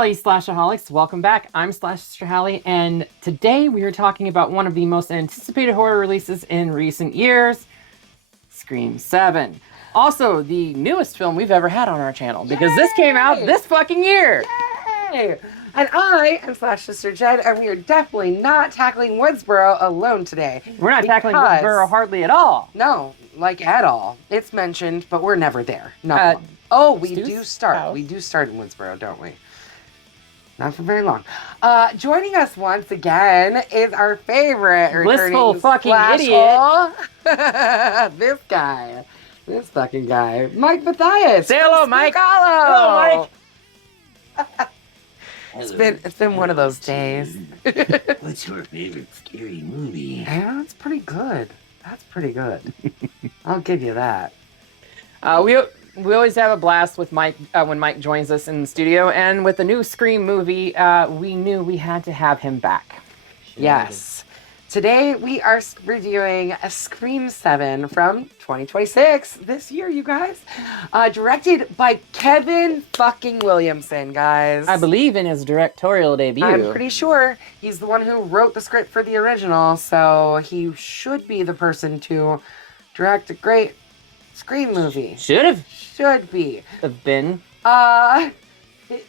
Howdy, Slashaholics. Welcome back. I'm Sister Hallie, and today we are talking about one of the most anticipated horror releases in recent years, Scream 7. Also, the newest film we've ever had on our channel, because this came out this fucking year. Yay! And I am Sister Jed, and we are definitely not tackling Woodsboro alone today. We're not tackling Woodsboro hardly at all. No, like at all. It's mentioned, but we're never there. We do start. House. We do start in Woodsboro, don't we? Not for very long. Joining us once again is our favorite blissful fucking Slashhole. This fucking guy, Mike Mathias. Say hello, Mike. Hello, Mike. It's been one of those days. What's your favorite scary movie? Yeah, that's pretty good. I'll give you that. We always have a blast with Mike when Mike joins us in the studio, and with the new Scream movie, we knew we had to have him back. Yes. Today we are reviewing a Scream 7 from 2026, this year, you guys. Directed by Kevin fucking Williamson, guys. I believe in his directorial debut. I'm pretty sure he's the one who wrote the script for the original, so he should be the person to direct a great Scream movie. Should be. Have been.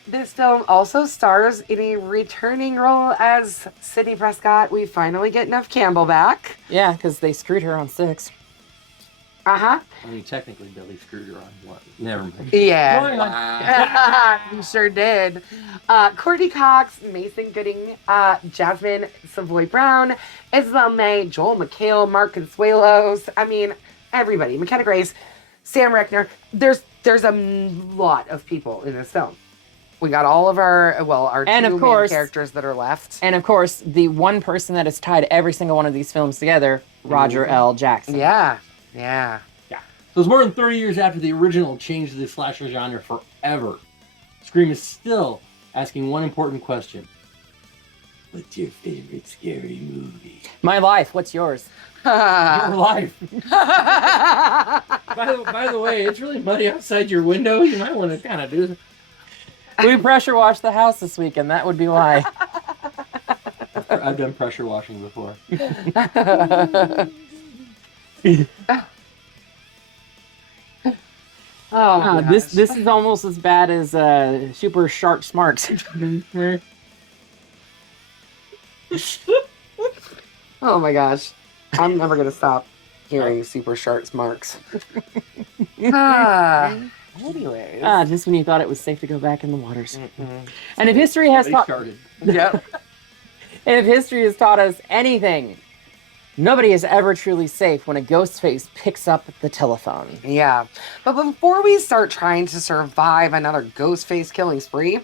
This film also stars in a returning role as Sidney Prescott. We finally get Nev Campbell back. Yeah, because they screwed her on 6. Uh-huh. I mean, technically, Billy screwed her on what? Never mind. Yeah. He sure did. Courtney Cox, Mason Gooding, Jasmine Savoy Brown, Isabel May, Joel McHale, Mark Consuelos. I mean, everybody. McKenna Grace, Sam Reckner. There's a lot of people in this film. We got all of our two main characters that are left. And of course, the one person that has tied every single one of these films together, Roger L. Jackson. Yeah. So it's more than 30 years after the original changed the slasher genre forever. Scream is still asking one important question. What's your favorite scary movie? My life, what's yours? Your life. By the way, it's really muddy outside your window. You might want to kind of do... We pressure washed the house this weekend. That would be why. I've done pressure washing before. This is almost as bad as Super Shark Smarks. Oh my gosh. I'm never going to stop hearing Super Sharks Marks. Anyways. Just when you thought it was safe to go back in the waters. And if history has taught... Yep. And if history has taught us anything, nobody is ever truly safe when a Ghostface picks up the telephone. Yeah. But before we start trying to survive another Ghostface killing spree,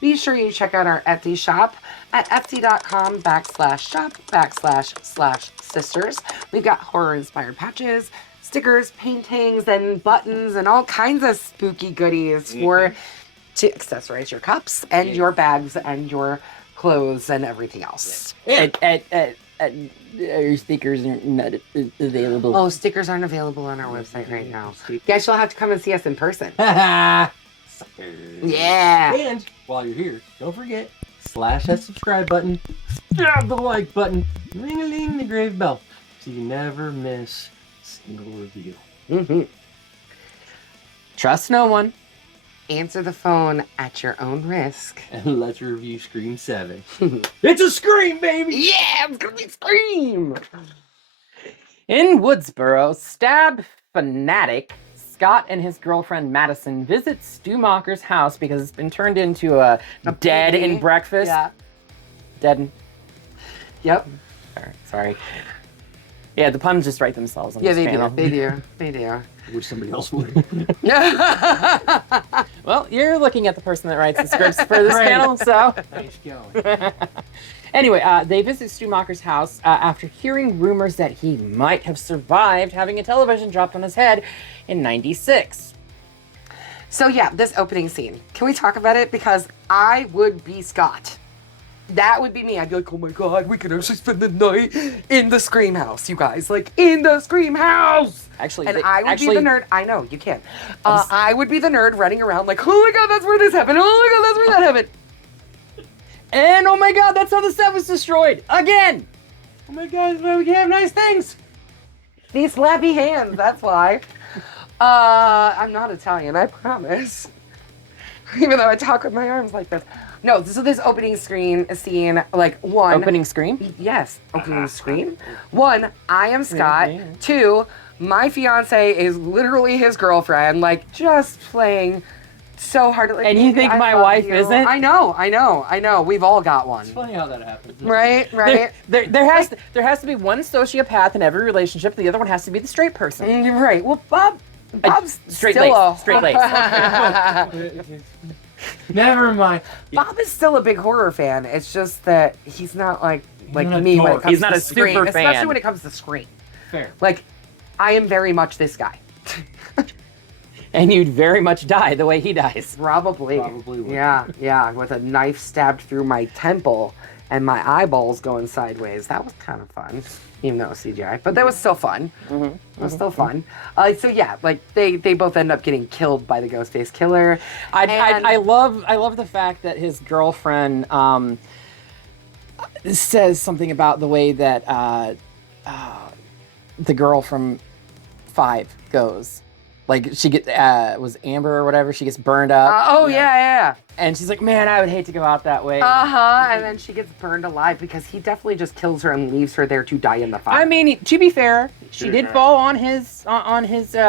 be sure you check out our Etsy shop at etsy.com/shop/sisters. We've got horror-inspired patches, stickers, paintings, and buttons, and all kinds of spooky goodies to accessorize your cups and your bags and your clothes and everything else. Your stickers are not available. Oh, stickers aren't available on our website right now. Guess you'll have to come and see us in person. Suckers. Yeah. And while you're here, don't forget, slash that subscribe button, stab the like button, ring-a-ling the grave bell, so you never miss a single review. Trust no one. Answer the phone at your own risk. And let's review Scream 7. It's a Scream, baby! Yeah, it's gonna be Scream! In Woodsboro, stab fanatic Scott and his girlfriend Madison visit Stu Macher's house because it's been turned into a dead baby. and breakfast. Yeah. Dead and... Yep. Sorry. Yeah, the puns just write themselves on Yeah, this they channel. do. They do. I wish somebody else would. Well, you're looking at the person that writes the scripts for this channel, so... Nice going. Anyway, they visit Stu Macher's house after hearing rumors that he might have survived having a television dropped on his head in '96. So yeah, this opening scene. Can we talk about it? Because I would be Scott. That would be me. I'd be like, oh my god, we could actually spend the night in the Scream house, you guys. Like, in the Scream house! Actually, and I would be the nerd. I know, you can. I would be the nerd running around like, oh my god, that's where this happened. Oh my god, that's where that happened. And oh my god, that's how the set was destroyed again. Oh my god, we can have nice things. These slappy hands, that's why. I'm not Italian, I promise. Even though I talk with my arms like this. No, so this opening scene scene, like one. Opening screen? Yes, opening screen. One, I am Scott. Two, my fiance is literally his girlfriend, like just playing so hard. Like, And you think my wife isn't? I know. We've all got one. It's funny how that happens. Right. There has to be one sociopath in every relationship. The other one has to be the straight person. Right. Well, Bob's Straight still lace. Straight lace. Never mind. Bob is still a big horror fan. It's just that he's not like not me a when it dork. comes He's not to a Scream, super especially fan. when it comes to Scream. Fair. Like, I am very much this guy. And you'd very much die the way he dies. Probably would. Yeah, with a knife stabbed through my temple and my eyeballs going sideways. That was kind of fun, even though it was CGI, but that was still fun. It was still fun. So yeah, like they both end up getting killed by the Ghostface killer. I love the fact that his girlfriend says something about the way that the girl from 5 goes. Like she was Amber or whatever. She gets burned up. Yeah. And she's like, man, I would hate to go out that way. And then she gets burned alive because he definitely just kills her and leaves her there to die in the fire. I mean, to be fair, she did fall on his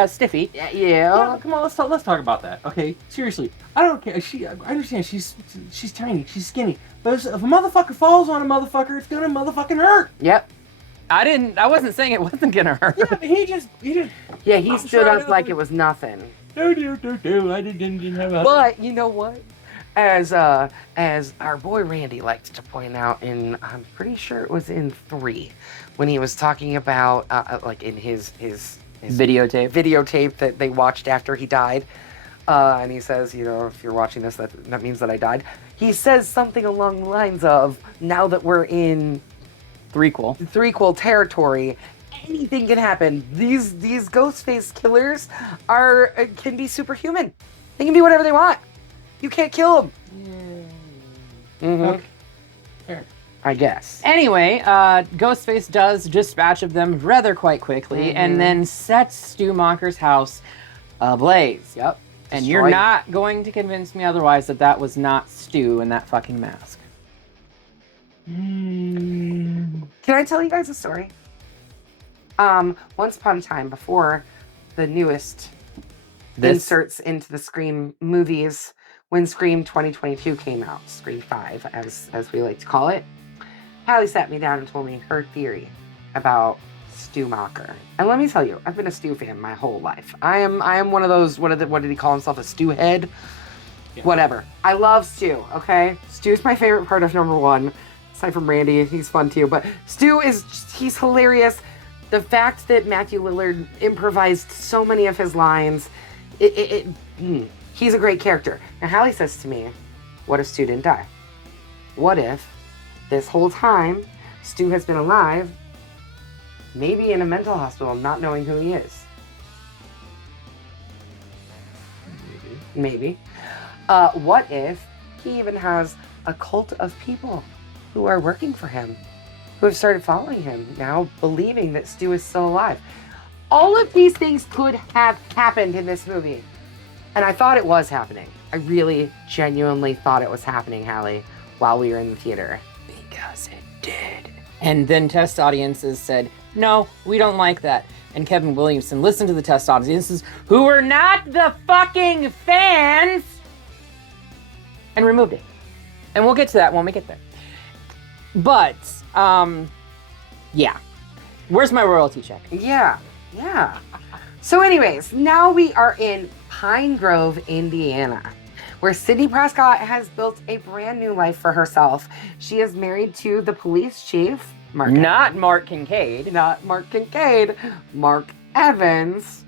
stiffy. Yeah. Yeah, come on, let's talk about that. Okay, seriously, I don't care. I understand she's tiny, she's skinny, but if a motherfucker falls on a motherfucker, it's gonna motherfucking hurt. Yep. I wasn't saying it wasn't gonna hurt. Yeah, but he just. Yeah, he stood up like it was nothing. I didn't have a. But you know what? As our boy Randy likes to point out in, I'm pretty sure it was in 3, when he was talking about like in his Videotape that they watched after he died, and he says, you know, if you're watching this, that means that I died. He says something along the lines of, now that we're in threequel territory, anything can happen. These Ghostface killers can be superhuman. They can be whatever they want. You can't kill them. Okay. Fair. I guess. Anyway, Ghostface does dispatch of them rather quite quickly, and then sets Stu Macher's house ablaze. Yep. And you're not going to convince me otherwise that was not Stu in that fucking mask. Can I tell you guys a story? Once upon a time, before the newest inserts into the Scream movies, when Scream 2022 came out, Scream 5, as we like to call it, Hallie sat me down and told me her theory about Stu Macher. And let me tell you, I've been a Stu fan my whole life. I am one of those, what did he call himself, a Stu head? Yeah. Whatever. I love Stu, okay? Stu's my favorite part of number 1. Aside from Randy, he's fun too, but Stu he's hilarious. The fact that Matthew Lillard improvised so many of his lines, he's a great character. Now Hallie says to me, what if Stu didn't die? What if this whole time Stu has been alive, maybe in a mental hospital, not knowing who he is? Maybe. What if he even has a cult of people who are working for him, who have started following him, now believing that Stu is still alive? All of these things could have happened in this movie. And I thought it was happening. I really, genuinely thought it was happening, Hallie, while we were in the theater. Because it did. And then test audiences said, no, we don't like that. And Kevin Williamson listened to the test audiences, who were not the fucking fans, and removed it. And we'll get to that when we get there. But, yeah. Where's my royalty check? Yeah. So anyways, now we are in Pine Grove, Indiana, where Sidney Prescott has built a brand new life for herself. She is married to the police chief, Not Mark Kincaid. Not Mark Kincaid, Mark Evans.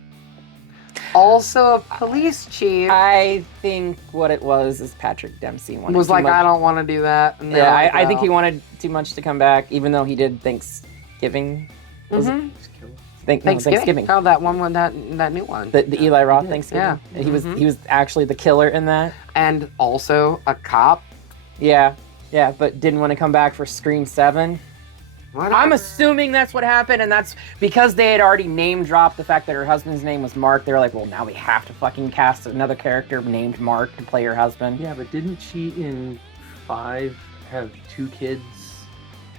Also a police chief. I think what it was is Patrick Dempsey wanted was like, much. I don't want to do that. And Yeah, I think he wanted too much to come back, even though he did Thanksgiving. Was it? Thanksgiving. Oh, that one, that new one. The Eli Roth Thanksgiving. Yeah. He was actually the killer in that. And also a cop. Yeah. Yeah, but didn't want to come back for Scream 7. Whatever. I'm assuming that's what happened, and that's because they had already name dropped the fact that her husband's name was Mark. They were like, well, now we have to fucking cast another character named Mark to play her husband. Yeah, but didn't she in 5 have 2 kids?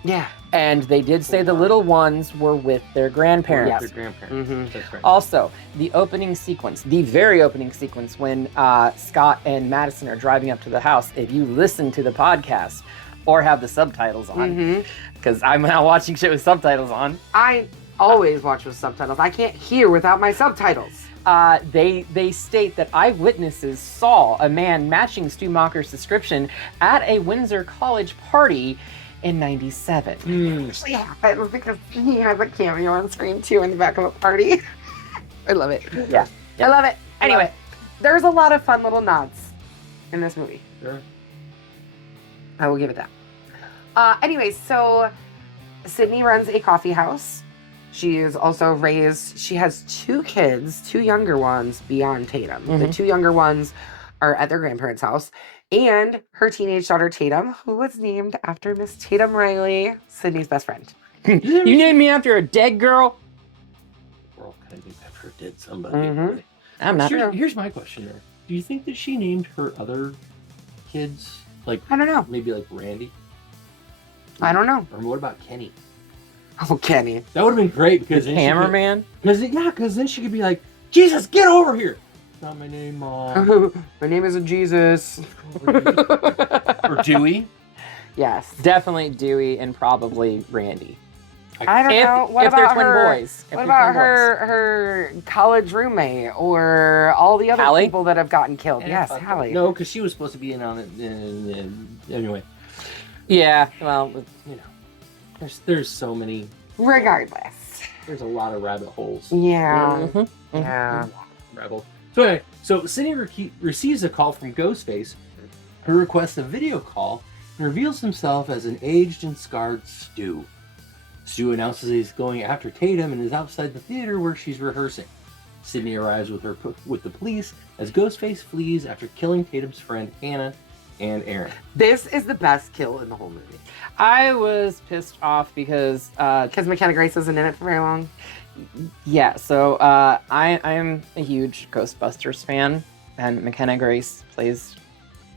Yeah. And they did say the little ones were with their grandparents. Their grandparents. Mhm. That's right. Also, the opening sequence, the very opening sequence when Scott and Madison are driving up to the house, if you listen to the podcast or have the subtitles on, because I'm now watching shit with subtitles on. I always watch with subtitles. I can't hear without my subtitles. They state that eyewitnesses saw a man matching Stu Macher's description at a Windsor College party in 97. Actually happens because he has a cameo on Scream 2 in the back of a party. I love it. Yeah. I love it. Anyway, Love there's a lot of fun little nods in this movie. Sure. I will give it that. Anyway, so Sydney runs a coffee house. She is also raised, she has 2 kids, 2 younger ones beyond Tatum. The 2 younger ones are at their grandparents' house. And her teenage daughter, Tatum, who was named after Miss Tatum Riley, Sydney's best friend. You named me after a dead girl? We're all kind of after dead somebody. Mhm. I'm not. Here's my question there. Do you think that she named her other kids, like, I don't know. maybe like Randy? I don't know. Or what about Kenny? Oh, Kenny. That would have been great because then Cameraman? because then she could be like, Jesus, get over here. It's not my name, Mom. My name isn't Jesus. Or Dewey. Yes. Definitely Dewey and probably Randy. I don't know. What if they're about twin her? boys. If What they're about twin boys. her college roommate or all the other Hallie? people that have gotten killed? Yeah, Yes, Hallie. No, because she was supposed to be in on it. Anyway, Yeah, well, you know, there's so many. Regardless. There's a lot of rabbit holes. Yeah. mhm. Yeah. Rebel. So anyway, Sydney receives a call from Ghostface, who requests a video call and reveals himself as an aged and scarred Stu. Stu announces he's going after Tatum and is outside the theater where she's rehearsing. Sydney arrives with the police as Ghostface flees after killing Tatum's friend Hannah and Aaron. This is the best kill in the whole movie. I was pissed off because, Because McKenna Grace isn't in it for very long. yeah, so I'm a huge Ghostbusters fan, and McKenna Grace plays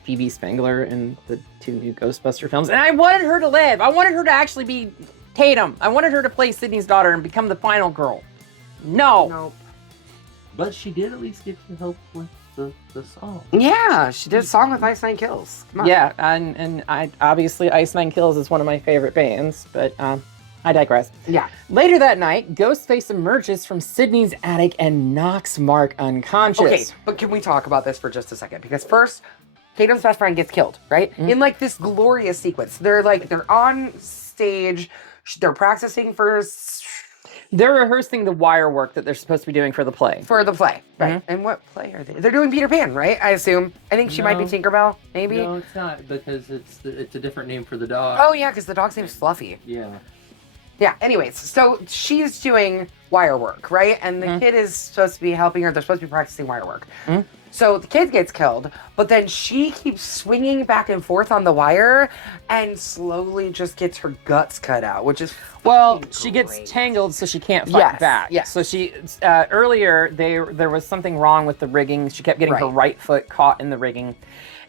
Phoebe Spangler in the 2 new Ghostbuster films, and I wanted her to live. I wanted her to actually be Tatum. I wanted her to play Sydney's daughter and become the final girl. No. Nope. But she did at least get to help with the song. Yeah, she did a song with Ice Nine Kills. Come on. Yeah, and I obviously Ice Nine Kills is one of my favorite bands, but I digress. Yeah. Later that night, Ghostface emerges from Sydney's attic and knocks Mark unconscious. Okay, but can we talk about this for just a second? Because first, Tatum's best friend gets killed, right? In like this glorious sequence. They're on stage, they're practicing for They're rehearsing the wire work that they're supposed to be doing for the play. the play. Right. And what play are they? They're doing Peter Pan, right? I assume. I think she might be No. Tinkerbell, maybe. No, it's not, because it's a different name for the dog. Oh yeah, because the dog's name is Fluffy. Yeah. Yeah, anyways, so she's doing wire work, right? And the kid is supposed to be helping her. They're supposed to be practicing wire work. So the kid gets killed, but then she keeps swinging back and forth on the wire and slowly just gets her guts cut out, which is Well, fucking she gets great. tangled, so she can't fight Yes, back. yes. So she earlier there was something wrong with the rigging. She kept getting her Right. right foot caught in the rigging,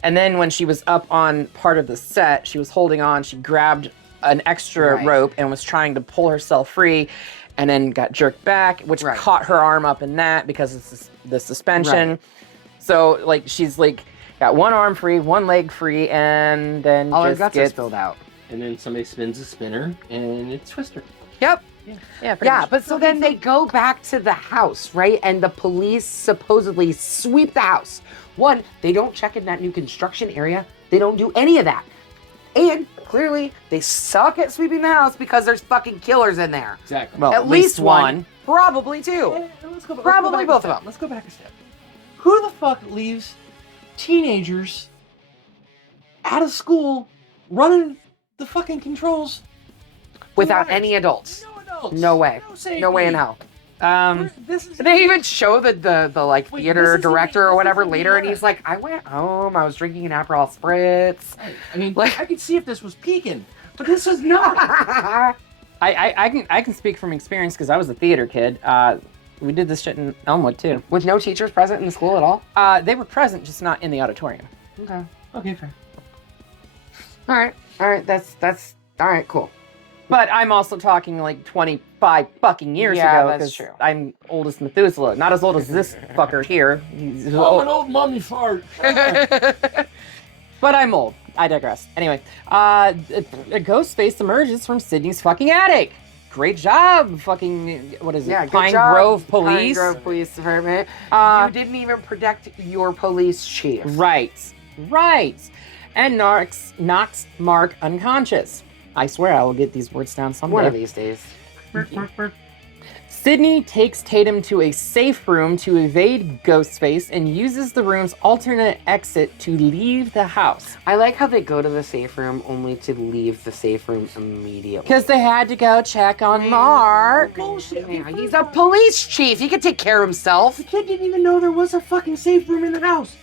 and then when she was up on part of the set, she was holding on. She grabbed an extra Right. rope and was trying to pull herself free, and then got jerked back, which Right. caught her arm up in that because of the suspension. Right. So like she's like got one arm free, one leg free, and then All her just guts are gets spilled out. And then somebody spins a spinner, and it's Twister. Yep. yeah, pretty Yeah, much. but so then they go back to the house, right? And the police supposedly sweep the house. One, they don't check in that new construction area. They don't do any of that. And clearly, they suck at sweeping the house because there's fucking killers in there. Exactly. Well, At least one. Probably two. Let's go Probably back both a of step. them. Let's go back a step. Who the fuck leaves teenagers out of school running the fucking controls Without wires? any adults. No adults. No way. No safety. No way in hell. They even show the like Wait, theater this director isn't- or whatever this isn't later, and the- he's like, I went home, I was drinking an Aperol Spritz. I mean, Like- I could see if this was peaking, but this was not. I can speak from experience because I was a theater kid. We did this shit in Elmwood too. With no teachers present in the school at all? They were present, just not in the auditorium. Okay. Okay, fair. All right, that's all right, cool. But I'm also talking like 25 fucking years Yeah, ago. that's 'cause true. I'm old as Methuselah. Not as old as this fucker here. He's I'm old, an old mommy fart. but I'm old. I digress. Anyway, a Ghostface emerges from Sydney's fucking attic. Great job, fucking, what is it? Yeah, good Pine job, Grove Police. Pine Grove Police Department. Uh, You didn't even protect your police chief. Right. And knocks Mark unconscious. I swear I will get these words down someday. One of these days. Sydney takes Tatum to a safe room to evade Ghostface and uses the room's alternate exit to leave the house. I like how they go to the safe room only to leave the safe room immediately. Because they had to go check on Mark. Bullshit. Yeah, he's a police chief. He can take care of himself. The kid didn't even know there was a fucking safe room in the house.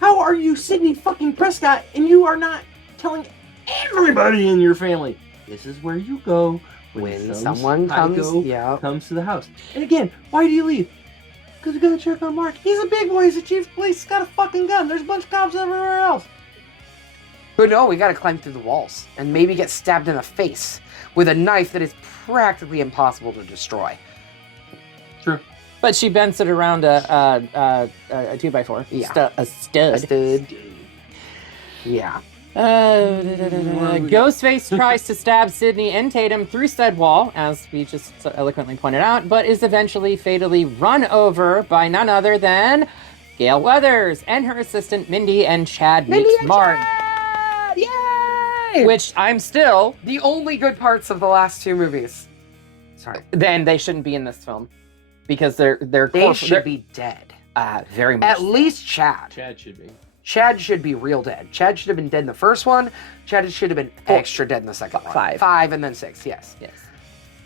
How are you Sidney fucking Prescott and you are not telling everybody in your family this is where you go When some someone comes, psycho yeah. comes to the house? And again, why do you leave? Because we gotta check on Mark. He's a big boy. He's a chief of police. He's got a fucking gun. There's a bunch of cops everywhere else. But no, we gotta climb through the walls and maybe get stabbed in the face with a knife that is practically impossible to destroy. True. But she bends it around a 2x4. Yeah. A stud. Yeah. Ghostface tries to stab Sydney and Tatum through said wall, as we just so eloquently pointed out, but is eventually fatally run over by none other than Gail Weathers and her assistant Mindy and Chad meets Mark. Yay! Which I'm still. The only good parts of the last two movies. Sorry. Then they shouldn't be in this film because they're They should be dead. very much. At least Chad. Chad should be. Chad should be real dead. Chad should have been dead in the first one. Chad should have been extra dead in the second one. 5. 5 and then 6, yes. Yes.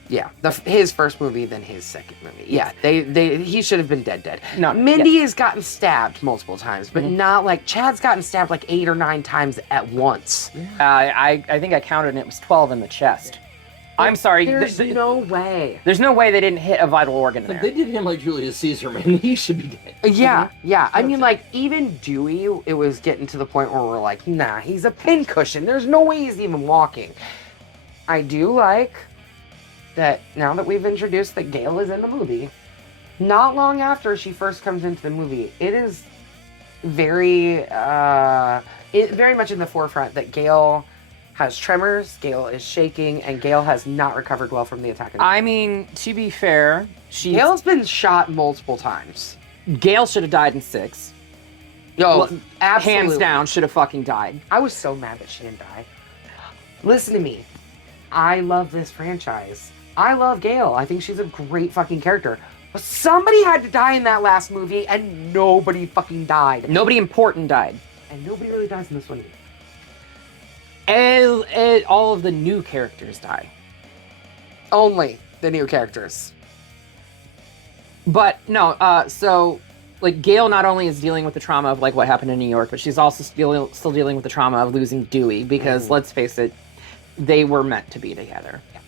Yeah, his first movie, then his second movie. Yeah, he should have been dead. No, Mindy has gotten stabbed multiple times, but not like Chad's gotten stabbed like 8 or 9 times at once. I think I counted and it was 12 in the chest. I'm sorry. There's no way. There's no way they didn't hit a vital organ there. They did him like Julius Caesar, man. He should be dead. Yeah. I mean, like, even Dewey, it was getting to the point where we're like, nah, he's a pincushion. There's no way he's even walking. I do like that now that we've introduced that Gail is in the movie, not long after she first comes into the movie, it is very much in the forefront that Gail has tremors, Gail is shaking, and Gail has not recovered well from the attack. I mean, to be fair, Gail's been shot multiple times. Gail should have died in 6. Yo, absolutely. Hands down, should have fucking died. I was so mad that she didn't die. Listen to me. I love this franchise. I love Gail. I think she's a great fucking character. But somebody had to die in that last movie, and nobody fucking died. Nobody important died. And nobody really dies in this one either. All of the new characters die. Only the new characters. But no, so like Gail not only is dealing with the trauma of like what happened in New York, but she's also still dealing with the trauma of losing Dewey because let's face it, they were meant to be together. Yeah.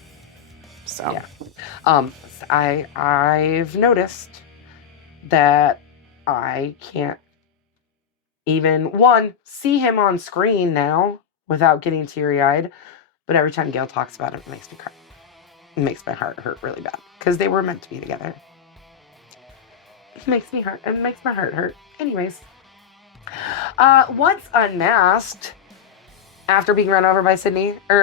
So yeah. I've noticed that I can't even see him on screen now without getting teary-eyed, but every time Gail talks about it, it makes me cry. It makes my heart hurt really bad because they were meant to be together. It makes my heart hurt. Anyways, once unmasked, after being run over by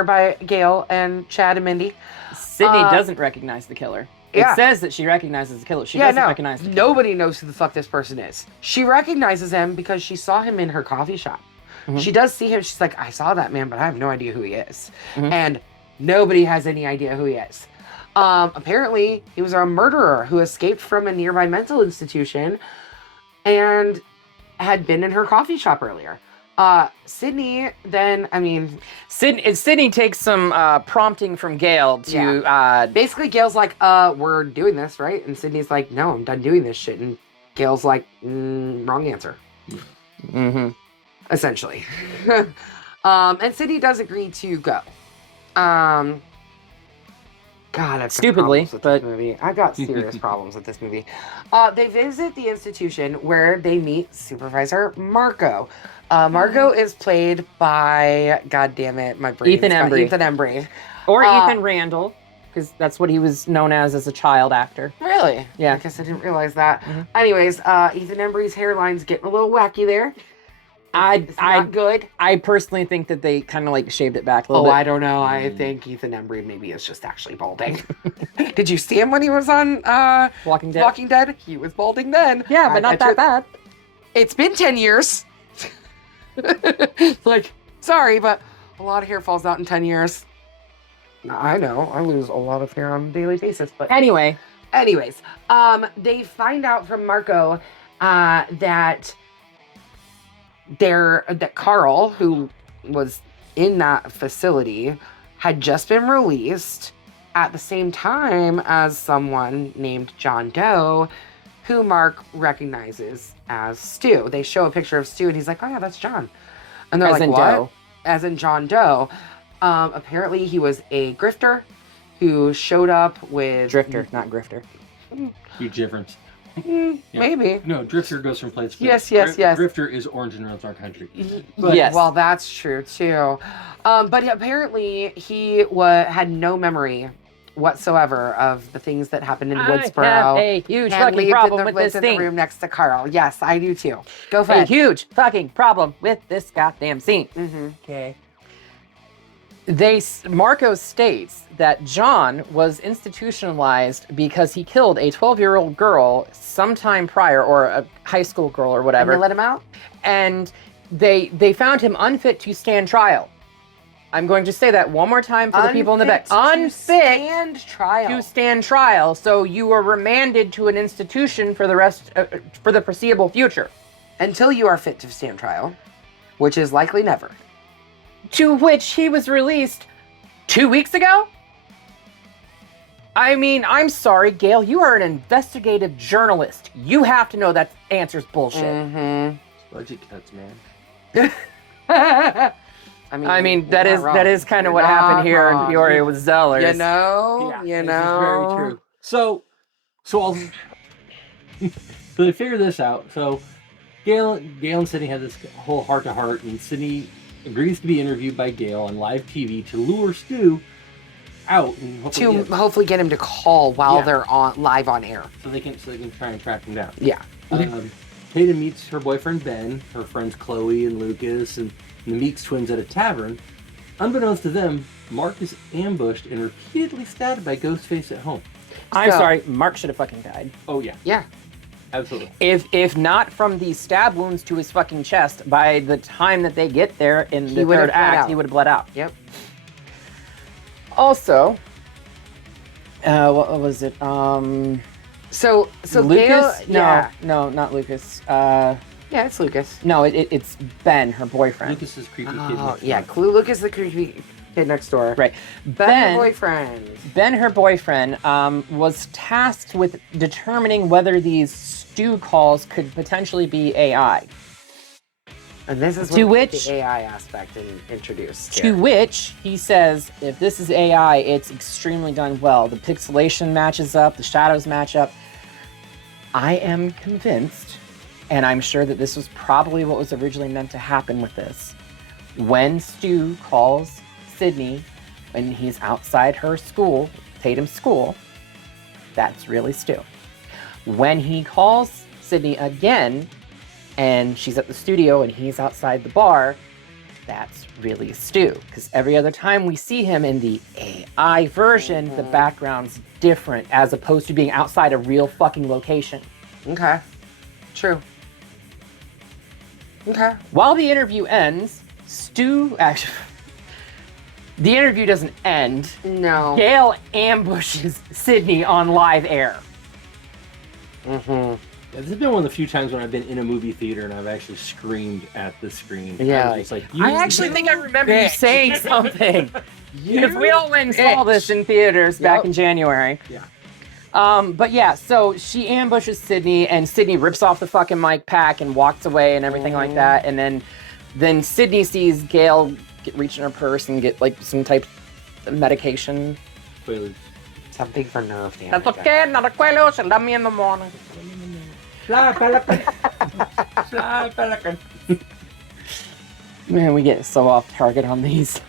by Gail and Chad and Mindy, Sydney doesn't recognize the killer. Yeah. It says that she recognizes the killer. She doesn't recognize the killer. Nobody knows who the fuck this person is. She recognizes him because she saw him in her coffee shop. Mhm. She does see him. She's like, I saw that man, but I have no idea who he is. Mhm. And nobody has any idea who he is. Apparently, he was a murderer who escaped from a nearby mental institution and had been in her coffee shop earlier. Sydney, then, I mean... Sydney takes some prompting from Gail to... Basically, Gail's like, we're doing this, right? And Sydney's like, no, I'm done doing this shit. And Gail's like, wrong answer. Mm-hmm. Essentially. And Sydney does agree to go. God, I've Stupidly, got problems with but... this movie. I've got serious problems with this movie. They visit the institution where they meet Supervisor Marco. Marco is played by, god damn it, my brain. Ethan Embry. Ethan Embry. Or Ethan Randall, because that's what he was known as a child actor. Really? Yeah. I guess I didn't realize that. Mm-hmm. Anyways, Ethan Embry's hairline's getting a little wacky there. It's not good. I personally think that they kind of like shaved it back a little bit. I don't know. I think Ethan Embry maybe is just actually balding. Did you see him when he was on Walking Dead? Walking Dead? He was balding then. Yeah, but not that bad. It's been 10 years. Like, sorry, but a lot of hair falls out in 10 years. I know. I lose a lot of hair on a daily basis. But anyways, they find out from Marco that Carl, who was in that facility, had just been released at the same time as someone named John Doe, who Mark recognizes as Stu. They show a picture of Stu, and he's like, oh yeah, that's John. And they're As like, in what? Doe. As in John Doe. Apparently he was a grifter who showed up with... Drifter, not grifter. Huge difference. Maybe. No, Drifter goes from place to Yes. place. Drifter is Orange and runs our country. But, yes. Well, that's true too. But apparently he had no memory whatsoever of the things that happened in Woodsboro. I have a huge fucking problem with this in thing. the room next to Carl. Yes, I do too. Go for A it. huge fucking problem with this goddamn scene. Mm-hmm. Okay. Marco states that John was institutionalized because he killed a 12-year-old girl sometime prior, or a high school girl or whatever. And they let him out? And they found him unfit to stand trial. I'm going to say that one more time for the people in the back. Unfit to stand trial. So you were remanded to an institution for the foreseeable future. Until you are fit to stand trial, which is likely never. To which he was released 2 weeks ago? I mean, I'm sorry, Gail, you are an investigative journalist. You have to know that answer's bullshit. Mm-hmm. Budget cuts, man. I mean that is kind of what happened here in Peoria with Zellers. You know? This is very true. So they figure this out. So Gail and Sydney have this whole heart-to-heart, and Sydney agrees to be interviewed by Gail on live TV to lure Stu out and hopefully get him to call while they're live on air, so they can try and track him down. Yeah. Tatum meets her boyfriend Ben, her friends Chloe and Lucas, and the Meeks twins at a tavern. Unbeknownst to them, Mark is ambushed and repeatedly stabbed by Ghostface at home. I'm sorry, Mark should have fucking died. Oh yeah. Yeah. Absolutely. If not from the stab wounds to his fucking chest, by the time that they get there in the third act, he would have bled out. Yep. Also, what was it? So Lucas? Gail, No, not Lucas. Yeah, it's Lucas. No, it's Ben, her boyfriend. Lucas is creepy kid. Oh, yeah, Lucas the creepy kid next door. Right. Ben, her boyfriend. Ben, her boyfriend, was tasked with determining whether these Stu calls could potentially be AI. And this is the AI aspect introduced. To which he says, if this is AI, it's extremely done well. The pixelation matches up, the shadows match up. I am convinced, and I'm sure that this was probably what was originally meant to happen with this. When Stu calls Sydney, when he's outside her school, Tatum's school, that's really Stu. When he calls Sydney again, and she's at the studio and he's outside the bar, that's really Stu. Because every other time we see him in the AI version, the background's different, as opposed to being outside a real fucking location. Okay. True. Okay. While the interview ends, the interview doesn't end. No. Gail ambushes Sydney on live air. Mm-hmm. Yeah, this has been one of the few times when I've been in a movie theater and I've actually screamed at the screen. Yeah. I was just like, I actually think I remember you saying something. Because we all went and saw this in theaters back in January. Yeah. But yeah, so she ambushes Sydney, and Sydney rips off the fucking mic pack and walks away and everything like that. And then Sydney sees Gail reach in her purse and get like some type of medication. Quaaludes. Something for nerve damage. That's okay, not a quello, so love me in the morning. Fly, pelican. Fly, pelican. Man, we get so off target on these.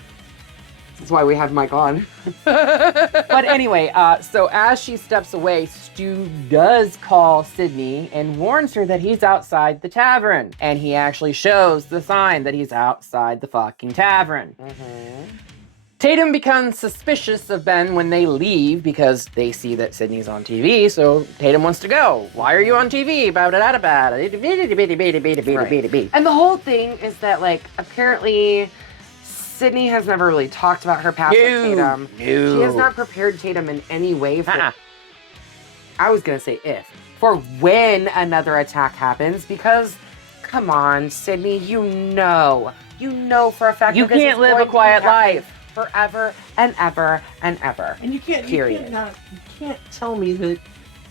That's why we have Mike on. But anyway, so as she steps away, Stu does call Sydney and warns her that he's outside the tavern. And he actually shows the sign that he's outside the fucking tavern. Tatum becomes suspicious of Ben when they leave because they see that Sydney's on TV, so Tatum wants to go. Why are you on TV? Right. And the whole thing is that, like, apparently Sydney has never really talked about her past with Tatum. No. She has not prepared Tatum in any way for, I was going to say if, for when another attack happens, because, come on, Sydney, you know for a fact You that this can't is live a going to quiet happen life. forever and ever and ever. And you can't tell me that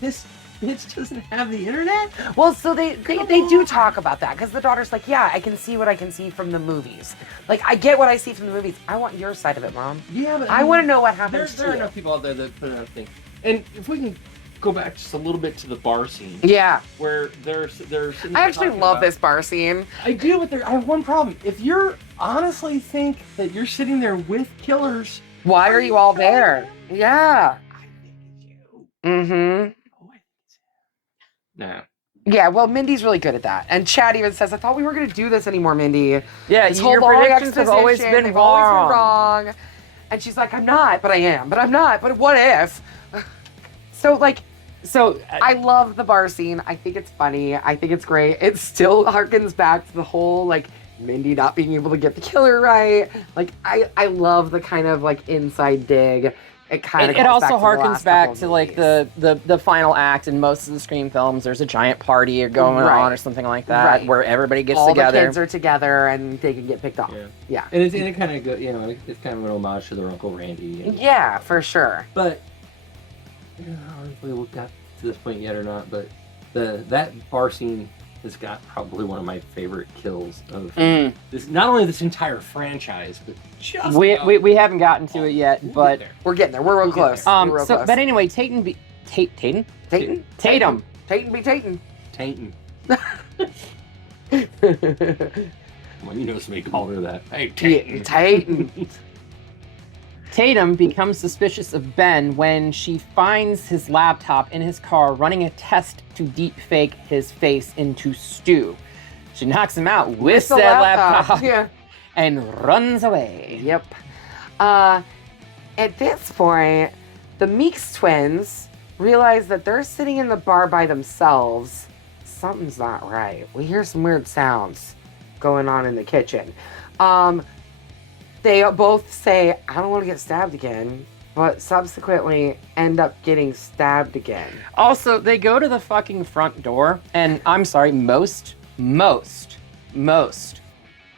this bitch doesn't have the internet? Well, so they do talk about that, because the daughter's like, yeah, I can see what I can see from the movies. Like, I get what I see from the movies. I want your side of it, Mom. Yeah, but I want to know what happens there are to you. enough people out there that put out a thing. And if we can go back just a little bit to the bar scene. Yeah. Where they're sitting I actually talking love about- this bar scene. I do, but I have one problem. If you're honestly think that you're sitting there with killers, Why are you all there? Yeah. I think it's you. Mm-hmm. Oh, I think it's you. Nah. Yeah, well, Mindy's really good at that. And Chad even says, I thought we were going to do this anymore, Mindy. Yeah, This your whole long predictions have always exposition, been they've always wrong. been wrong. And she's like, I'm not, but I am. But I'm not, but what if? So, like, So, I love the bar scene. I think it's funny. I think it's great. It still harkens back to the whole, like, Mindy not being able to get the killer right. Like, I love the kind of, like, inside dig. It kind of it also harkens harkens back to like the final act in most of the Scream films. There's a giant party going on or something like that, Right. where everybody gets all together. the kids are together and they can get picked off. Yeah. And it kind of go, it's kind of an homage to their Uncle Randy. And, Yeah, for sure. But I don't know if we got to this point yet or not, but that bar scene has got probably one of my favorite kills of this. Not only this entire franchise, but just We haven't gotten to it yet, but we're getting there. We're real close. We're real close. but anyway, Tatum be Tatum Tatum. Tatum be Tatum. Tainton. Well, you know somebody called her that. Hey, Tainton. Tatum. Tatum becomes suspicious of Ben when she finds his laptop in his car running a test to deepfake his face into Stu. She knocks him out with the said laptop Yeah. and runs away. Yep. At this point, the Meeks twins realize that they're sitting in the bar by themselves. Something's not right. We hear some weird sounds going on in the kitchen. They both say, I don't want to get stabbed again, but subsequently end up getting stabbed again. Also, they go to the fucking front door, and I'm sorry, most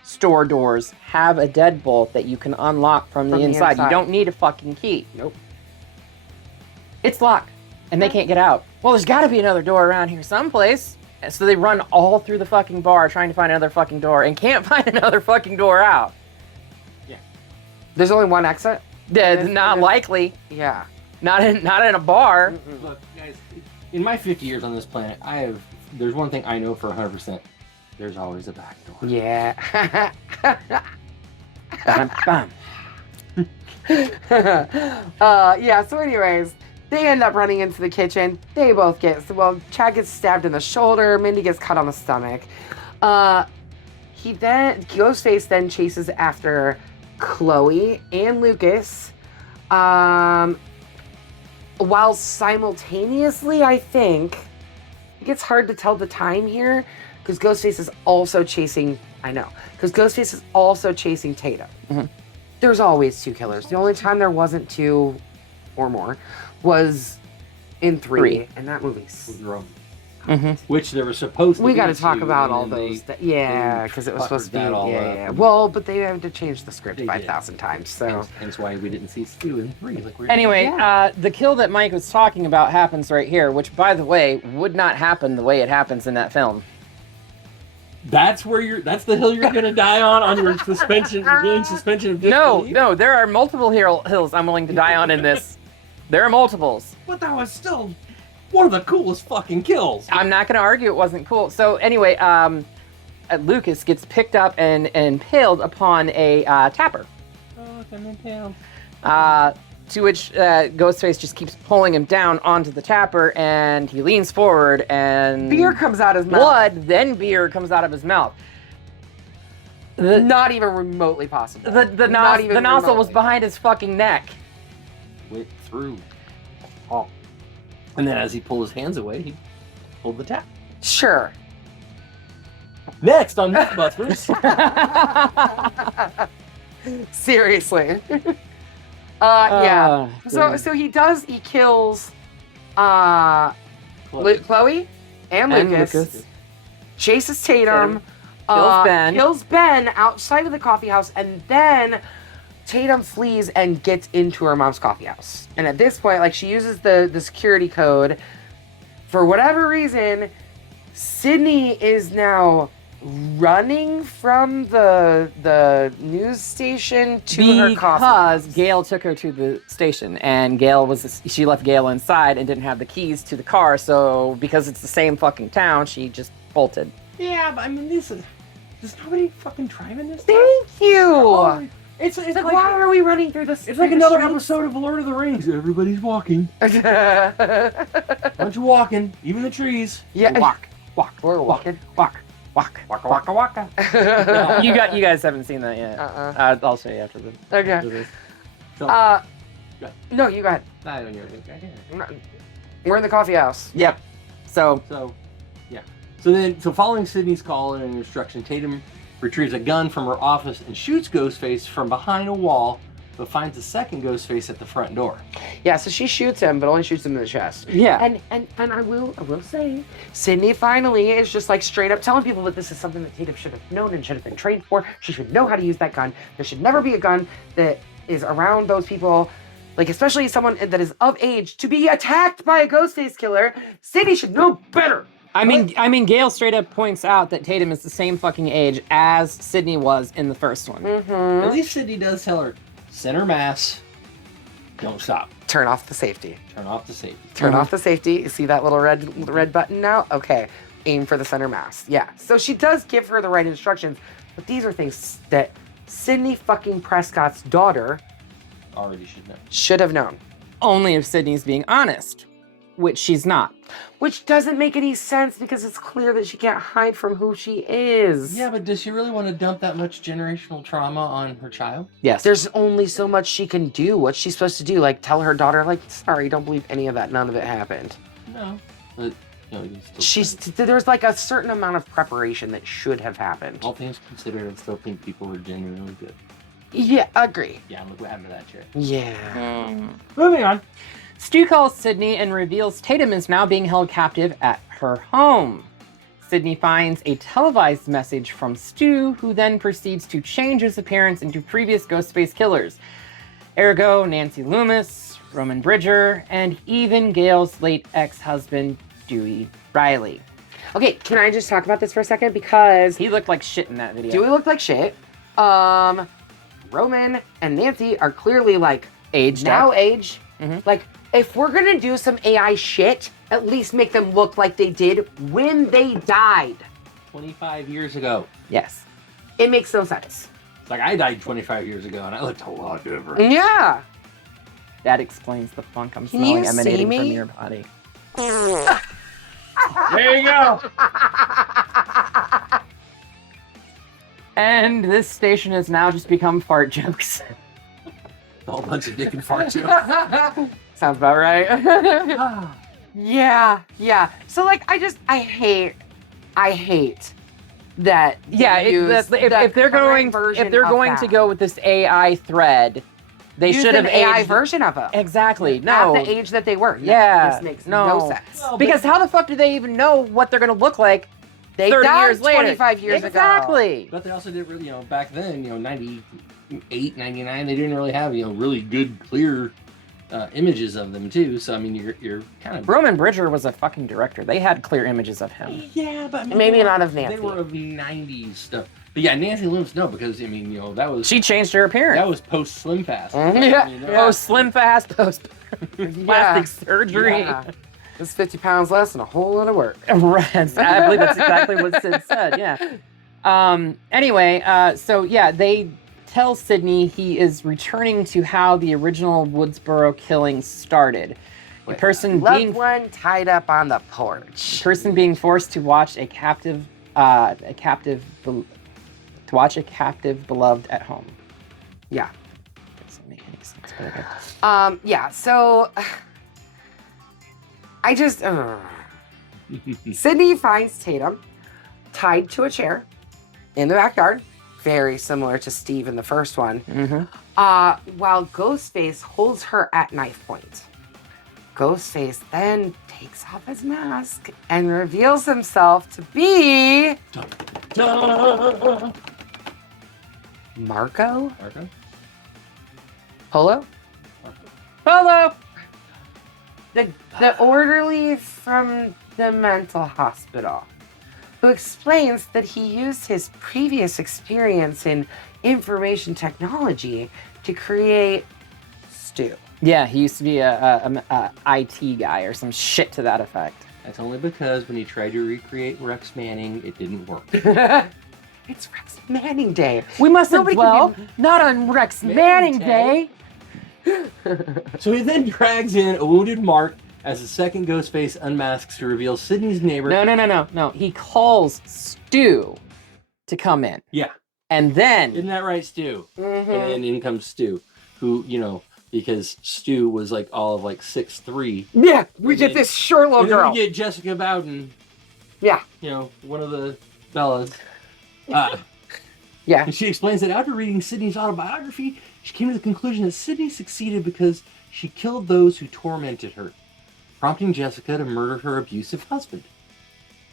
store doors have a deadbolt that you can unlock from the inside. You don't need a fucking key. Nope. It's locked, and they can't get out. Well, there's got to be another door around here someplace. And so they run all through the fucking bar trying to find another fucking door and can't find another fucking door out. Yeah. There's only one exit? Not likely. Yeah. Not in a bar. Look, guys, in my 50 years on this planet, there's one thing I know for 100%. There's always a back door. Yeah. Bam, bam. Yeah, so anyways, they end up running into the kitchen. They both Chad gets stabbed in the shoulder, Mindy gets cut on the stomach. Ghostface then chases after Chloe and Lucas, while simultaneously, I think, it gets hard to tell the time here, because Ghostface is also chasing Tatum. Mm-hmm. There's always two killers. The only time there wasn't two or more was in 3, and that movie which there was supposed to be. We got to talk two, about and all then those. they Because it was supposed to be. fuckered that all Yeah. up. Well, but they had to change the script They 5,000 times. So. Hence why we didn't see Stu in 3. Like Anyway, Yeah. the kill that Mike was talking about happens right here, which, by the way, would not happen the way it happens in that film. that's the hill you're gonna die on your suspension, willing suspension of disbelief. No, there are multiple hills I'm willing to die on in this. There are multiples. But that was still one of the coolest fucking kills. I'm not going to argue it wasn't cool. So anyway, Lucas gets picked up and impaled upon a tapper. Oh, I'm impaled. To which Ghostface just keeps pulling him down onto the tapper, and he leans forward, and Beer comes out his mouth. blood, then beer comes out of his mouth. Not even remotely possible. The Not even nozzle was remotely. behind his fucking neck. Went through. Oh. And then as he pulled his hands away, he pulled the tap. Sure. Next on Mythbusters. Seriously. Yeah. So he kills Chloe and Lucas. Chases Tatum. Kills Ben. Outside of the coffee house, and then Tatum flees and gets into her mom's coffee house. And at this point, like, she uses the security code. For whatever reason, Sydney is now running from the news station to her coffee house. Because Gail took her to the station, and she left Gail inside and didn't have the keys to the car, so because it's the same fucking town, she just bolted. Yeah, but I mean, does nobody fucking driving this? Thank you! Oh, it's Like, why are we running through this? It's like another episode of Lord of the Rings. Everybody's walking. Bunch of walking, even the trees. Yeah. Walk. We're walking. Walk. Waka. You guys haven't seen that yet. I'll show you after this. Okay. So, No, you go ahead. I don't know. We're in the coffee house. Yep. So Yeah. So following Sydney's call and instruction, Tatum retrieves a gun from her office and shoots Ghostface from behind a wall, but finds a second Ghostface at the front door. Yeah, so she shoots him, but only shoots him in the chest. yeah. And I will say, Sydney finally is just like straight up telling people that this is something that Tatum should have known and should have been trained for. She should know how to use that gun. There should never be a gun that is around those people, like especially someone that is of age to be attacked by a Ghostface killer. Sydney should know better. I mean, Gail straight up points out that Tatum is the same fucking age as Sydney was in the first one. At least Sydney does tell her, center mass, don't stop. Turn off the safety. Turn off the safety. Turn off the safety. You see that little red button now? Okay. Aim for the center mass. Yeah. So she does give her the right instructions, but these are things that Sydney fucking Prescott's daughter Already should know. should have known. Only if Sydney's being honest, which she's not. Which doesn't make any sense because it's clear that she can't hide from who she is. Yeah, but does she really want to dump that much generational trauma on her child? Yes. There's only so much she can do. What's she supposed to do? Like, tell her daughter, like, sorry, don't believe any of that. None of it happened. No. But, you still There's like a certain amount of preparation that should have happened. all things considered, I still think people are genuinely good. Yeah, agree. Yeah, look what happened to that chick. Yeah. Moving on. Stu calls Sydney and reveals Tatum is now being held captive at her home. Sydney finds a televised message from Stu, who then proceeds to change his appearance into previous Ghostface killers. Ergo, Nancy Loomis, Roman Bridger, and even Gail's late ex-husband, Dewey Riley. Okay, can I just talk about this for a second? Because He looked like shit in that video. Dewey looked like shit. Roman and Nancy are clearly like Aged now up. age. Mhm. Like, if we're gonna do some AI shit, at least make them look like they did when they died. 25 years ago. Yes. It makes no sense. It's like I died 25 years ago and I looked a lot different. Yeah. That explains the funk I'm Can you smelling see emanating from me? your body. There you go. And this station has now just become fart jokes. A whole bunch of dick and fart jokes. Sounds about right. Yeah. So like, I hate that. Yeah, they use if the they're current going version if they're of going to that. go with this AI thread, They used should have an AI aged- version of them. Exactly. No. At the age that they were. No, Yeah. This makes No. no sense. Well, Because how the fuck do they even know what they're gonna look like They 30 died years later? 25 years ago. Exactly. But they also did really, back then, 98, 99, they didn't really have, really good, clear images of them too. So I mean, you're kind of. Roman Bridger was a fucking director. They had clear images of him. Yeah, but I mean, Maybe they were- not of Nancy. They were of 90s stuff. But yeah, Nancy Loomis, no, because I mean, that was She changed her appearance. that was post Slim Fast. Mhm. I Yeah. mean, Post Slim Fast, post plastic surgery. Yeah. It's 50 pounds less and a whole lot of work. Right. I believe that's exactly what Sid said. Yeah. Anyway, so yeah, they tell Sydney he is returning to how the original Woodsboro killing started. A person Loved being one tied up on the porch. forced to watch a captive beloved at home. Yeah. Doesn't make any sense, but okay. Yeah, so I just Sydney finds Tatum tied to a chair in the backyard, very similar to Steve in the first one. Mm-hmm. While Ghostface holds her at knife point. Ghostface then takes off his mask and reveals himself to be Marco? Okay. Polo? Hello. The orderly from the mental hospital, who explains that he used his previous experience in information technology to create Stu. Yeah, he used to be a IT guy or some shit to that effect. That's only because when he tried to recreate Rex Manning, it didn't work. It's Rex Manning Day. We must Nobody can be- not on Rex Manning Day. So he then drags in a wounded Mark as the second Ghostface unmasks to reveal Sydney's neighbor. No. He calls Stu to come in. Yeah. And then Isn't that right, Stu? Mhm. And then in comes Stu, who, because Stu was like all of like 6'3". Yeah, we And get then- this short little And then girl. we get Jessica Bowden, Yeah, one of the Bellas. yeah. And she explains that after reading Sydney's autobiography, she came to the conclusion that Sydney succeeded because she killed those who tormented her, prompting Jessica to murder her abusive husband,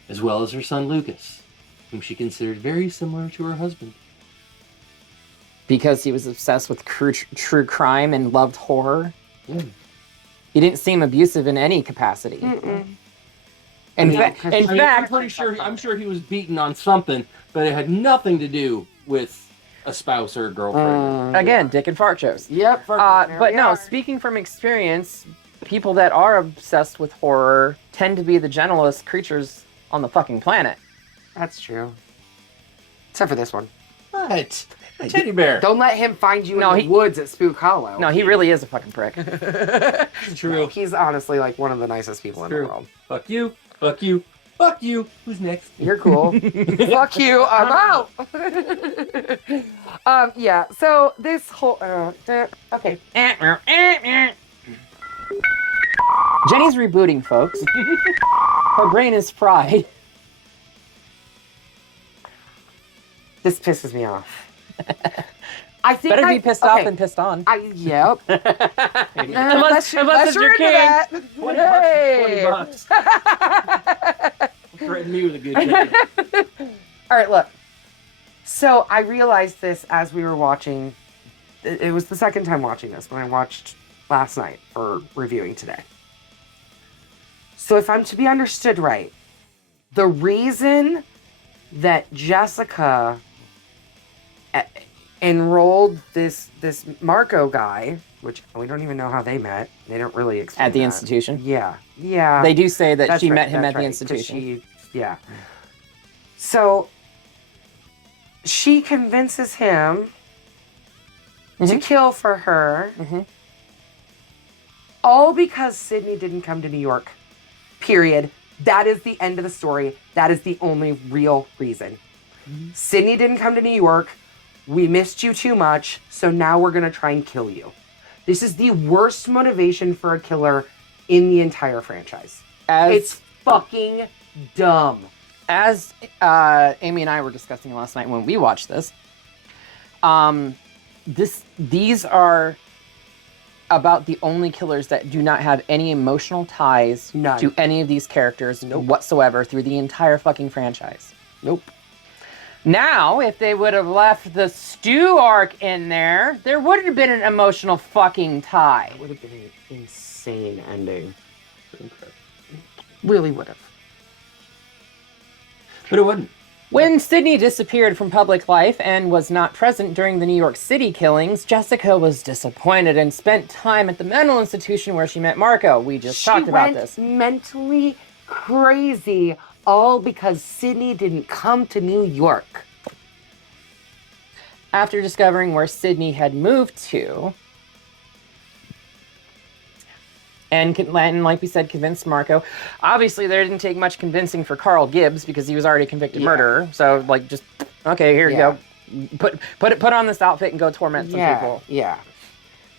as well as her son Lucas, whom she considered very similar to her husband. because he was obsessed with true crime and loved horror, Mm. he didn't seem abusive in any capacity. Mm-mm. In Yeah, fact, 'cause in I mean, fact, I'm sure he was beaten on something, but it had nothing to do with a spouse or a girlfriend. again, dick and fart shows. Yep. But no, speaking from experience, people that are obsessed with horror tend to be the gentlest creatures on the fucking planet. That's true. Except for this one. What? A teddy bear. Don't let him find you No, in he- the woods at Spook Hollow. No, he really is a fucking prick. True. He's honestly like one of the nicest people in the True. world. Fuck you. Fuck you. Fuck you. Who's next? You're cool. Fuck you. I'm out. Yeah. So this whole. Okay. Jenny's rebooting, folks. Her brain is fried. This pisses me off. I think Better I, be pissed off okay, than pissed on. Yep. Unless unless it's you're your into king. that. 20 Hey. bucks. Threaten me with a good job. All right, look. So I realized this as we were watching. It was the second time watching this when I watched last night for reviewing today. So if I'm to be understood right, the reason that Jessica enrolled this Marco guy, which we don't even know how they met. They don't really explain At the that. institution. Yeah. They do say that That's she right, met him that's at the right, 'cause institution. Yeah. So she convinces him to Mhm. kill for her, Mhm. all because Sydney didn't come to New York. Period. That is the end of the story. That is the only real reason. Sydney didn't come to New York. We missed you too much, so now we're gonna try and kill you. This is the worst motivation for a killer in the entire franchise. It's fucking dumb. As Amy and I were discussing last night when we watched this, these are about the only killers that do not have any emotional ties None. to any of these characters whatsoever through the entire fucking franchise. Nope. Now, if they would have left the Stu arc in there, there would have been an emotional fucking tie. It would have been an insane ending. Really would have. But it wouldn't. When Sydney disappeared from public life and was not present during the New York City killings, Jessica was disappointed and spent time at the mental institution where she met Marco. We just talked about this. She went mentally crazy, all because Sydney didn't come to New York. After discovering where Sydney had moved to, and like we said, convinced Marco. Obviously, there didn't take much convincing for Carl Gibbs because he was already a convicted murderer. So, like, just, okay, here you go. Put on this outfit and go torment some people. Yeah.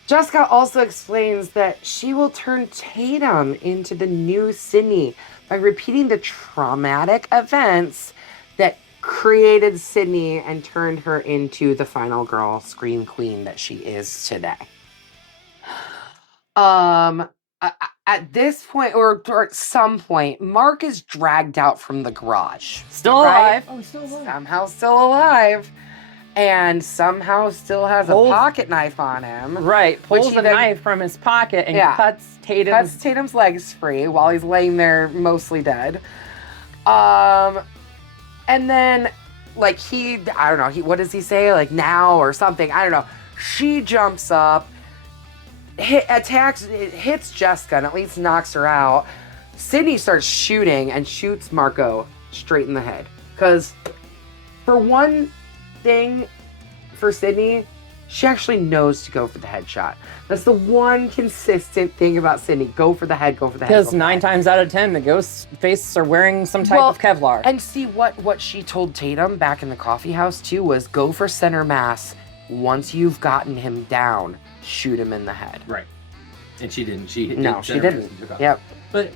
Jessica also explains that she will turn Tatum into the new Sydney by repeating the traumatic events that created Sydney and turned her into the final girl scream queen that she is today. At this point, or at some point, Mark is dragged out from the garage. Still alive. Oh, he's still alive. Somehow still alive. And somehow still has a pocket knife on him. Right. Pulls he a then- knife from his pocket and cuts Cuts Tatum's... Tatum's legs free while he's laying there mostly dead. And then, like, I don't know, what does he say? Like, now or something. I don't know. She jumps up, hits Jessica and at least knocks her out. Sydney starts shooting and shoots Marco straight in the head. Because for one thing, for Sydney, she actually knows to go for the headshot. That's the one consistent thing about Sydney. Go for the head, go for the head. Because 9 times out of 10, the Ghostface are wearing some type of Kevlar. And see, what she told Tatum back in the coffee house, too, was go for center mass. Once you've gotten him down, shoot him in the head. Right. And she didn't. She didn't. Yep. But,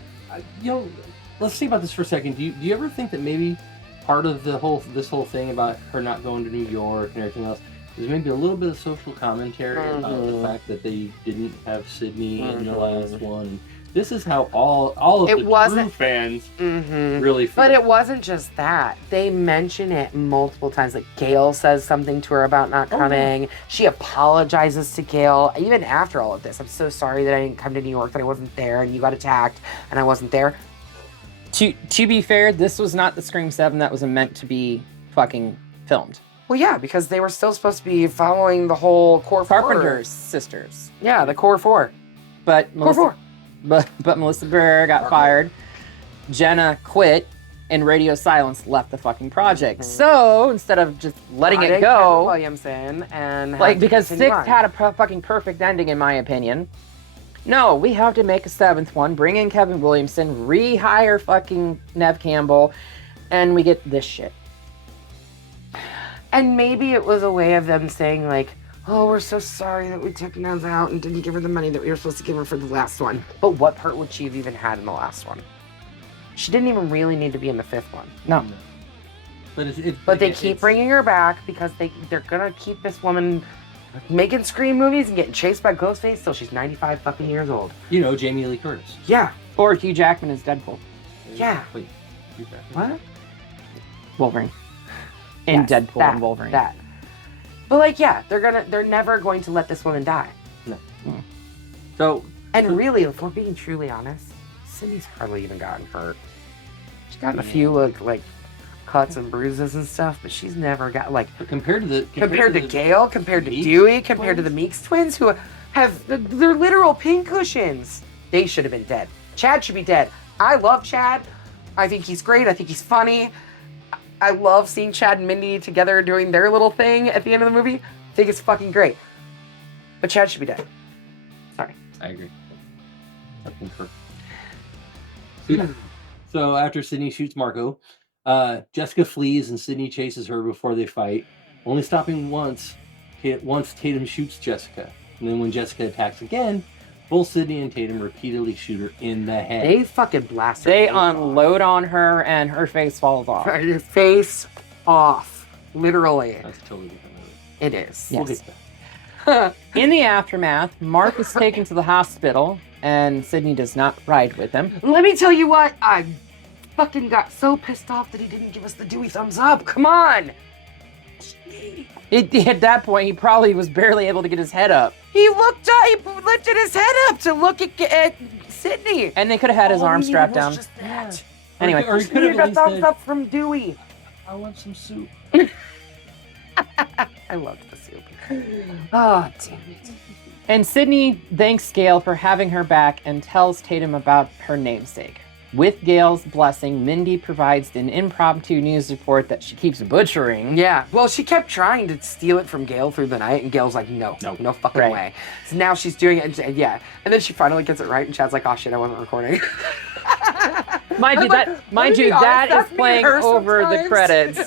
let's think about this for a second. Do you ever think that maybe part of this whole thing about her not going to New York and everything else is maybe a little bit of social commentary about the fact that they didn't have Sydney in the last one? This is how all of the true fans really feel. But it wasn't just that. They mention it multiple times. Like, Gail says something to her about not coming. She apologizes to Gail, even after all of this. I'm so sorry that I didn't come to New York, that I wasn't there, and you got attacked, and I wasn't there. To be fair, this was not the Scream 7 that was meant to be fucking filmed. Well, yeah, because they were still supposed to be following the whole Core 4. Carpenter's sisters. Yeah, the Core 4. But Core 4. But Melissa Barrera got fired. Jenna quit, and Radio Silence left the fucking project. So instead of just letting it go, Williamson and because 6 had a fucking perfect ending, in my opinion. No, we have to make a 7th one, bring in Kevin Williamson, rehire fucking Nev Campbell, and we get this shit. And maybe it was a way of them saying, like, oh, we're so sorry that we took Nev out and didn't give her the money that we were supposed to give her for the last one. But what part would she have even had in the last one? She didn't even really need to be in the 5th one. No. But they keep bringing her back because they're gonna keep this woman making Scream movies and getting chased by Ghostface till she's 95 fucking years old. Jamie Lee Curtis. Yeah. Or Hugh Jackman as Deadpool. Yeah. Wait, Hugh Jackman? What? Wolverine. In Deadpool and Wolverine. That. But they're never going to let this woman die. No. So. And really, if we're being truly honest, Sydney's hardly even gotten hurt. She's gotten a few like cuts and bruises and stuff, but she's never got compared to Gail, compared to Dewey, compared to the Meeks twins, who have they're literal pincushions. They should have been dead. Chad should be dead. I love Chad. I think he's great. I think he's funny. I love seeing Chad and Mindy together doing their little thing at the end of the movie. I think it's fucking great. But Chad should be dead. Sorry. I agree. I concur. So after Sydney shoots Marco, Jessica flees and Sydney chases her before they fight, only stopping once Tatum shoots Jessica. And then when Jessica attacks again, both Sydney and Tatum repeatedly shoot her in the head. They fucking blast her. They unload on her and her face falls off. Her face off. Literally. That's a totally different movie. It is. Yes. We'll get to In the aftermath, Mark is taken to the hospital, and Sydney does not ride with him. Let me tell you what, I fucking got so pissed off that he didn't give us the Dewey thumbs up. Come on. At that point, he probably was barely able to get his head up. He looked up, he lifted his head up to look at Sydney. And they could have had his arm strapped down. Just that. Anyway. Or he could have got at least thumbs said, up from Dewey. I want some soup. I loved the soup. Oh, damn it. And Sydney thanks Gail for having her back and tells Tatum about her namesake. With Gail's blessing, Mindy provides an impromptu news report that she keeps butchering. Yeah, well, she kept trying to steal it from Gail through the night, and Gail's like, no fucking Right. way. So now she's doing it, and yeah. And then she finally gets it right, and Chad's like, oh shit, I wasn't recording. Mind you, that is playing over the credits.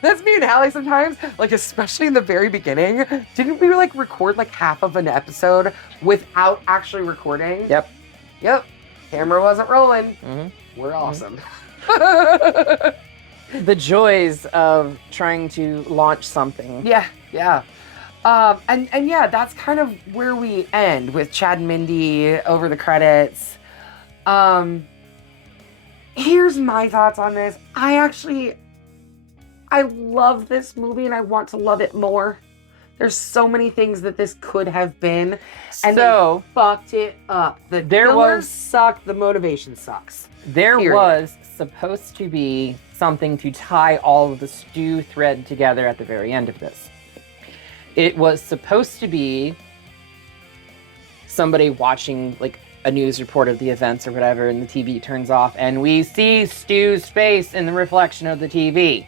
That's me and Hallie sometimes, like especially in the very beginning. Didn't we like record like half of an episode without actually recording? Yep. Camera wasn't rolling. Mm-hmm. We're awesome. The joys of trying to launch something. Yeah. And yeah, that's kind of where we end with Chad and Mindy over the credits. Here's my thoughts on this. I love this movie and I want to love it more. There's so many things that this could have been, and So, they fucked it up. The killers sucked, the motivation sucks. there Period. was supposed to be something to tie all of the stew thread together at the very end of this. It was supposed to be somebody watching like a news report of the events or whatever, and the TV turns off, and we see Stu's face in the reflection of the TV,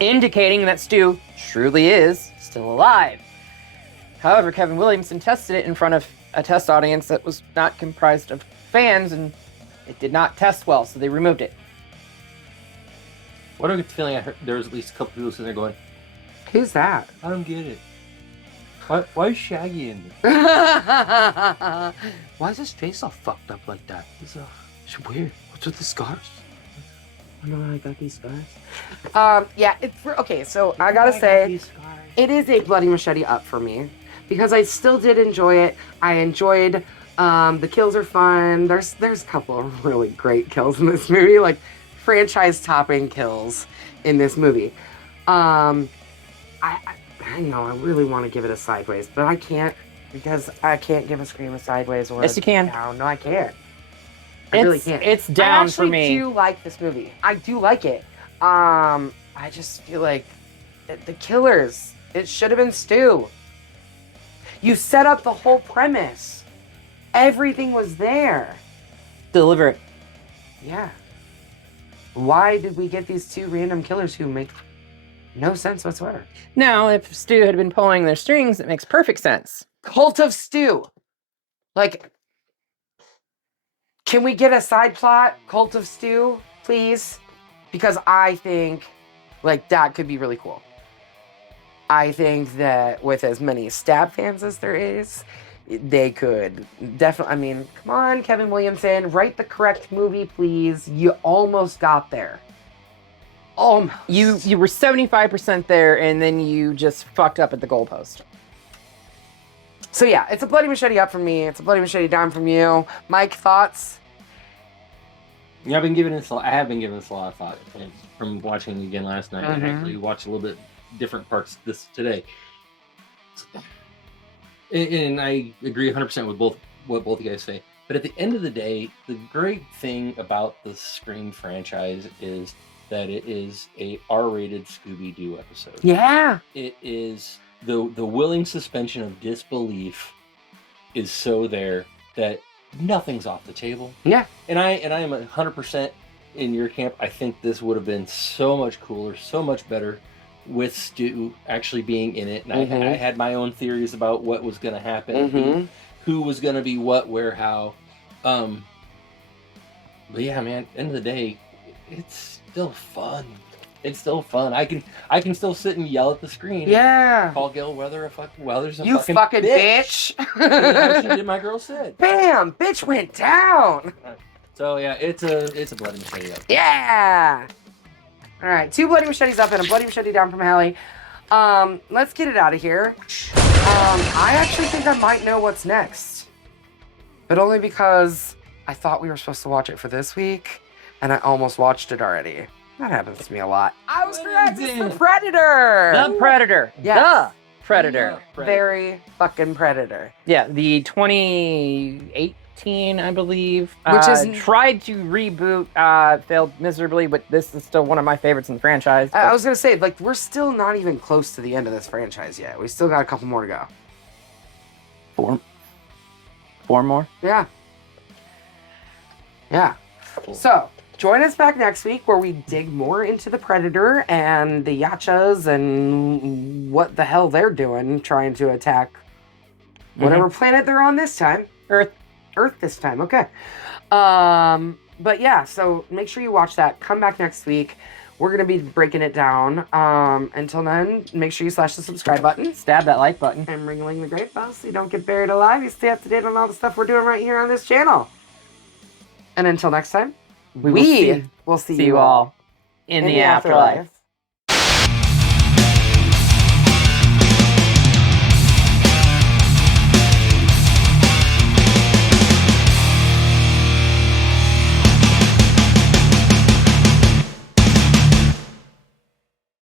indicating that Stu truly is still alive. However, Kevin Williamson tested it in front of a test audience that was not comprised of fans, and it did not test well, so they removed it. What do I get the feeling I heard there was at least a couple people sitting there going, Who's that? I don't get it. Why is Shaggy in this? Why is his face all fucked up like that? It's weird. What's with the scars? I don't know how I got these scars. Yeah, okay, so I gotta say, it is a bloody machete up for me. Because I still did enjoy it. I enjoyed, the kills are fun. There's a couple of really great kills in this movie, like franchise-topping kills in this movie. I know, I really want to give it a sideways, but I can't, because I can't give a Scream a sideways or Yes, you can. down. No, I can't. I really can't. It's down for me. I actually do like this movie. I do like it. I just feel like the killers, it should have been Stu. You set up the whole premise. Everything was there. Deliver it. Yeah. Why did we get these two random killers who make no sense whatsoever? Now, if Stu had been pulling their strings, it makes perfect sense. Cult of Stu. Like, can we get a side plot, Cult of Stu, please? Because I think, like, that could be really cool. I think that with as many Stab fans as there is, they could definitely, I mean, come on, Kevin Williamson, write the correct movie, please. You almost got there. Almost. You were 75% there, and then you just fucked up at the goalpost. So yeah, it's a bloody machete up from me. It's a bloody machete down from you. Mike, thoughts? Yeah, I have been giving this a lot of thought from watching it again last night. Mm-hmm. I actually watched a little bit different parts this today. And I agree 100% with what both you guys say. But at the end of the day, the great thing about the Scream franchise is that it is a R-rated Scooby-Doo episode. Yeah. It is the willing suspension of disbelief is so there that nothing's off the table. Yeah. And I am 100% in your camp. I think this would have been so much cooler, so much better with Stu actually being in it. And I had my own theories about what was going to happen, who was going to be what, where, how. But yeah, man, end of the day, it's still fun. It's still fun. I can still sit and yell at the screen. Yeah. Call Gail Weather a fucking You fucking bitch. That's how she did my girl said. Bam! Bitch went down. So yeah, it's a bloody machete up. Yeah. All right, 2 bloody machetes up and a bloody machete down from Hallie. Let's get it out of here. I actually think I might know what's next. But only because I thought we were supposed to watch it for this week, and I almost watched it already. That happens to me a lot. I was correct. It's the Predator. The Predator. Yes. The Predator. Very fucking Predator. Yeah, the 2018, I believe, Which is tried to reboot, failed miserably, but this is still one of my favorites in the franchise. I was gonna say, like, we're still not even close to the end of this franchise yet. We still got a couple more to go. Four more? Yeah. Yeah. So, join us back next week where we dig more into the Predator and the Yachas and what the hell they're doing trying to attack whatever planet they're on this time. Earth this time, okay. But yeah, so make sure you watch that. Come back next week. We're going to be breaking it down. Until then, make sure you slash the subscribe button. Stab that like button. And ring the great bell so you don't get buried alive. You stay up to date on all the stuff we're doing right here on this channel. And until next time, we will see you all in the afterlife.